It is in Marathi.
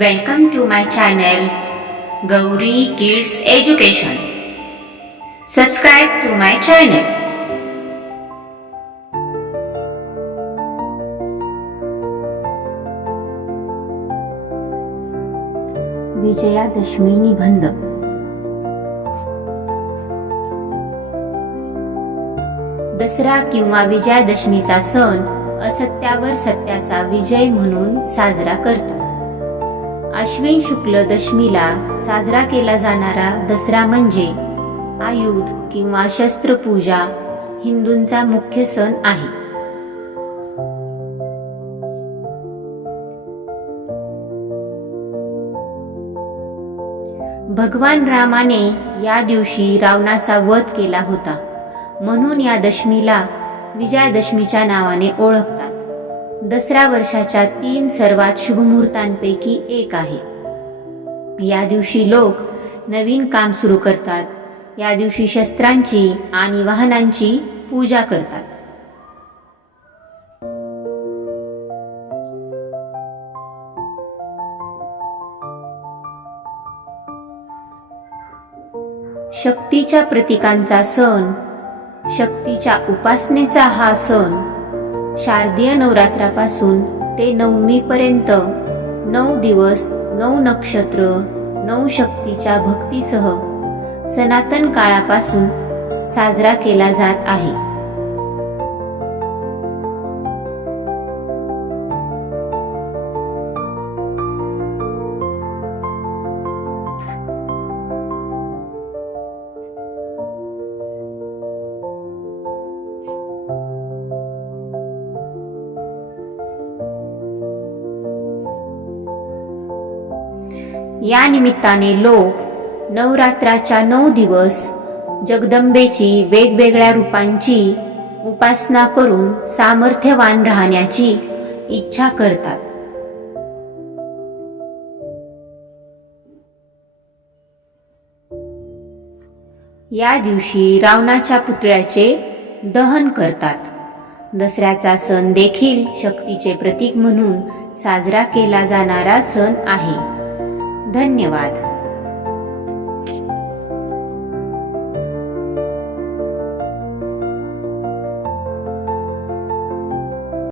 Welcome to my channel Gauri kids education subscribe to my channel Vijayadashami निबंध. दसरा किंवा विजयादशमीचा सण असत्यावर सत्याचा विजय म्हणून साजरा करतो अश्विन शुक्ल दशमीला साजरा केला जाणारा दसरा म्हणजे आयुध किंवा शस्त्रपूजा हिंदूंचा मुख्य सण आहे. भगवान रामाने या दिवशी रावणाचा वध केला होता. म्हणून या दशमीला विजयादशमीच्या नावाने ओळखतात. दसऱ्या वर्षाच्या तीन सर्वात शुभ मुहूर्तांपैकी एक आहे. या दिवशी लोक नवीन काम सुरू करतात. या दिवशी शस्त्रांची आणि वाहनांची पूजा करतात. शक्तीच्या प्रतीकांचा सण शक्तीच्या उपासनेचा हा सण शारदीय नवरात्रापासून ते नवमीपर्यंत नऊ दिवस नऊ नक्षत्र नऊ शक्तीच्या भक्तीसह सनातन काळापासून साजरा केला जात आहे. या निमित्ताने लोक नवरात्राच्या नऊ दिवस जगदंबेची वेगवेगळ्या रूपांची उपासना करून सामर्थ्यवान राहण्याची इच्छा करतात. या दिवशी रावणाच्या पुतळ्याचे दहन करतात. दसऱ्याचा सण देखील शक्तीचे प्रतीक म्हणून साजरा केला जाणारा सण आहे. धन्यवाद